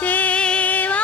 देवा।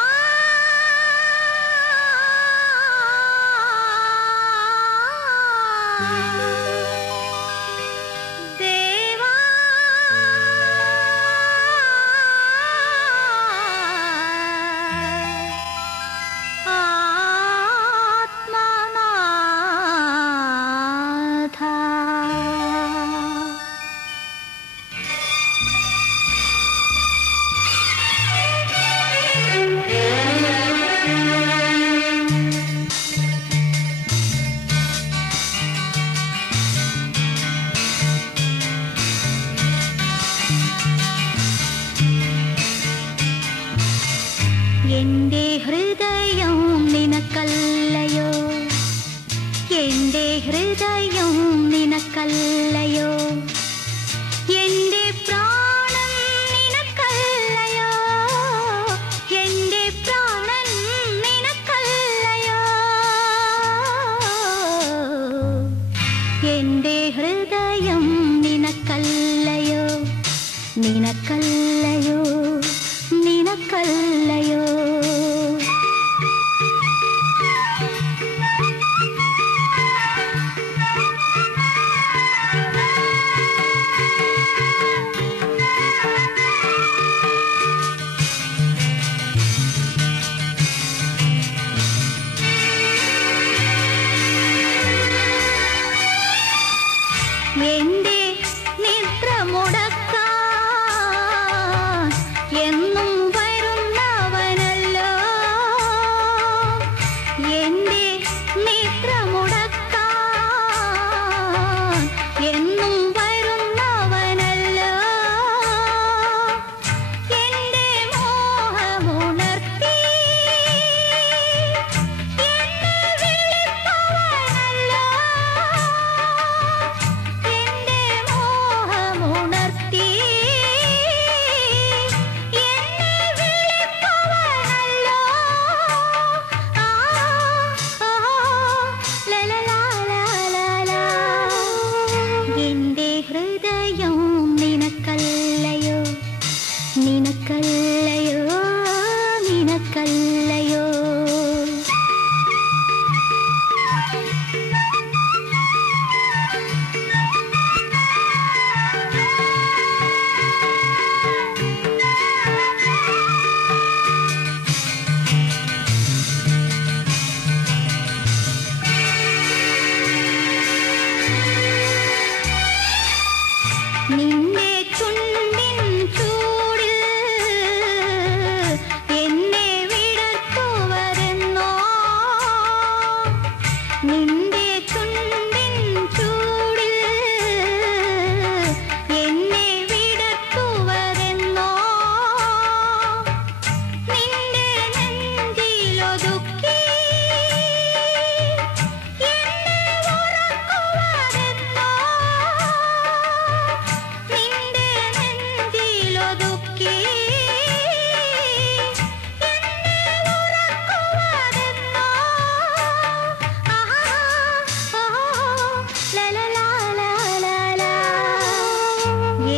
ഹൃദയം നിനക്കല്ലയോ? എന്റെ ഹൃദയം നിനക്കല്ലയോ? എന്റെ പ്രാണൻ നിനക്കല്ലയോ? എന്റെ പ്രാണൻ നിനക്കല്ലയോ? എന്റെ ഹൃദയം നിനക്കല്ലയോ? നിനക്കല്ലയോ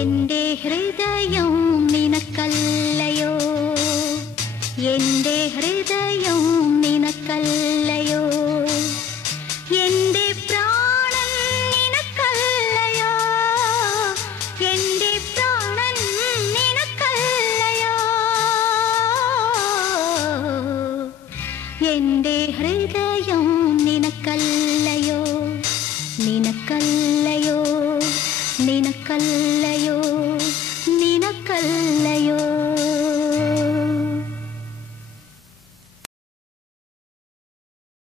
എന്റെ ഹൃദയം നിനക്കല്ലയോ? എന്റെ ഹൃദയം നിനക്കല്ലയോ? എന്റെ പ്രാണൻ നിനക്കല്ലയോ? എന്റെ പ്രാണൻ നിനക്കല്ലയോ? എന്റെ ഹൃദയം നിനക്കല്ലയോ? നിനക്കല്ലയോ? നിനക്കല്ലയോ നിനക്കല്ലയോ